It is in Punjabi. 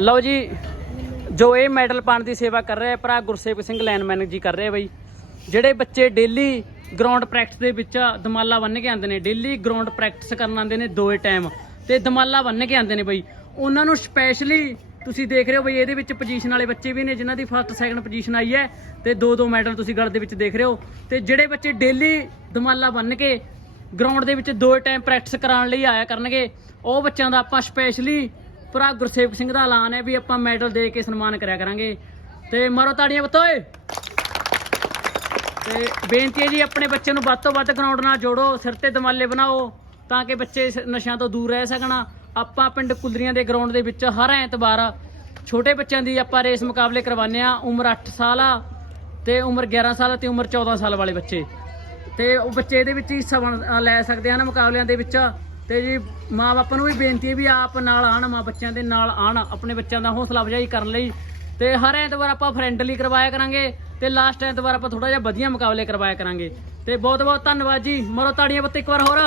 ਲਓ ਜੀ, ਜੋ ਇਹ ਮੈਡਲ ਪਾਣ ਦੀ ਸੇਵਾ ਕਰ ਰਿਹਾ ਭਰਾ ਗੁਰਸੇਵਕ ਸਿੰਘ ਲਾਈਨਮੈਨ ਜੀ ਕਰ ਰਹੇ ਬਈ। ਜਿਹੜੇ ਬੱਚੇ ਡੇਲੀ ਗਰਾਊਂਡ ਪ੍ਰੈਕਟਿਸ ਦੇ ਵਿੱਚ ਦਮਾਲਾ ਬੰਨ ਕੇ ਆਉਂਦੇ ਨੇ ਡੇਲੀ ਗਰਾਊਂਡ ਪ੍ਰੈਕਟਿਸ ਕਰਨ ਆਉਂਦੇ ਨੇ ਦੋਏ ਟਾਈਮ ਤੇ ਦਮਾਲਾ ਬੰਨ ਕੇ ਆਉਂਦੇ ਨੇ ਬਈ। ਉਹਨਾਂ ਨੂੰ ਸਪੈਸ਼ਲੀ ਤੁਸੀਂ ਦੇਖ ਰਹੇ ਹੋ ਬਈ, ਇਹਦੇ ਵਿੱਚ ਪੋਜੀਸ਼ਨ ਵਾਲੇ ਬੱਚੇ ਵੀ ਨੇ, ਜਿਨ੍ਹਾਂ ਦੀ ਫਸਟ ਸੈਕੰਡ ਪੋਜੀਸ਼ਨ ਆਈ ਹੈ। ਤੇ ਦੋ ਦੋ ਮੈਡਲ ਤੁਸੀਂ ਗਲ ਦੇ ਵਿੱਚ ਦੇਖ ਰਹੇ ਹੋ। ਤੇ ਜਿਹੜੇ ਬੱਚੇ ਡੇਲੀ ਦਮਾਲਾ ਬੰਨ ਕੇ ਗਰਾਊਂਡ ਦੇ ਵਿੱਚ ਦੋ ਟਾਈਮ ਪ੍ਰੈਕਟਿਸ ਕਰਾਉਣ ਲਈ ਆਇਆ ਕਰਨਗੇ, ਉਹ ਬੱਚਿਆਂ ਦਾ ਆਪਾਂ ਸਪੈਸ਼ਲੀ ਭਰਾ ਗੁਰਸੇਵਕ ਸਿੰਘ ਦਾ ਐਲਾਨ ਹੈ ਵੀ ਆਪਾਂ ਮੈਡਲ ਦੇ ਕੇ ਸਨਮਾਨ ਕਰਿਆ ਕਰਾਂਗੇ। ਤੇ ਮਾਰੋ ਤਾੜੀਆਂ ਬਤੋਏ ਤੇ ਬੇਨਤੀ ਹੈ ਜੀ, ਆਪਣੇ ਬੱਚੇ ਨੂੰ ਵੱਧ ਤੋਂ ਵੱਧ ਗਰਾਊਂਡ ਨਾਲ ਜੋੜੋ, ਸਿਰ ਤੇ ਦਮਾਲੇ ਬਣਾਓ, ਤਾਂ ਕਿ ਬੱਚੇ ਨਸ਼ਿਆਂ ਤੋਂ ਦੂਰ ਰਹਿ ਸਕਣ। ਆਪਾਂ ਪਿੰਡ ਕੁਲਰੀਆਂ ਦੇ ਗਰਾਊਂਡ ਦੇ ਵਿੱਚ ਹਰ ਐਤਵਾਰ ਛੋਟੇ ਬੱਚਿਆਂ ਦੀ ਆਪਾਂ ਰੇਸ ਮੁਕਾਬਲੇ ਕਰਵਾਉਂਦੇ ਆ ਉਮਰ 8 ਸਾਲ ਆ ਤੇ ਉਮਰ 11 ਸਾਲ ਤੇ ਉਮਰ 14 ਸਾਲ ਵਾਲੇ ਬੱਚੇ। ਤੇ ਉਹ ਬੱਚੇ ਇਹਦੇ ਵਿੱਚ ਹਿੱਸਾ ਬਣ- ਲੈ ਸਕਦੇ ਹਨ ਮੁਕਾਬਲਿਆਂ ਦੇ ਵਿੱਚ। ਤੇ ਜੀ ਮਾਂ ਬਾਪਾਂ ਨੂੰ ਵੀ ਬੇਨਤੀ ਹੈ ਵੀ ਆਪ ਨਾਲ ਆਣ, ਮਾਂ ਬੱਚਿਆਂ ਦੇ ਨਾਲ ਆਣ, ਆਪਣੇ ਬੱਚਿਆਂ ਦਾ ਹੌਸਲਾ ਅਫਜ਼ਾਈ ਕਰਨ ਲਈ। ਤੇ ਹਰ ਐਤਵਾਰ ਆਪਾਂ ਫਰੈਂਡਲੀ ਕਰਵਾਇਆ ਕਰਾਂਗੇ ਤੇ ਲਾਸਟ ਐਤਵਾਰ ਆਪਾਂ ਥੋੜਾ ਜਿਹਾ ਵਧੀਆ ਮੁਕਾਬਲੇ ਕਰਵਾਇਆ ਕਰਾਂਗੇ। ਤੇ ਬਹੁਤ ਬਹੁਤ ਧੰਨਵਾਦ ਜੀ। ਮਰੋ ਤਾੜੀਆਂ ਬੱਤੇ ਇੱਕ ਵਾਰ ਹੋਰ।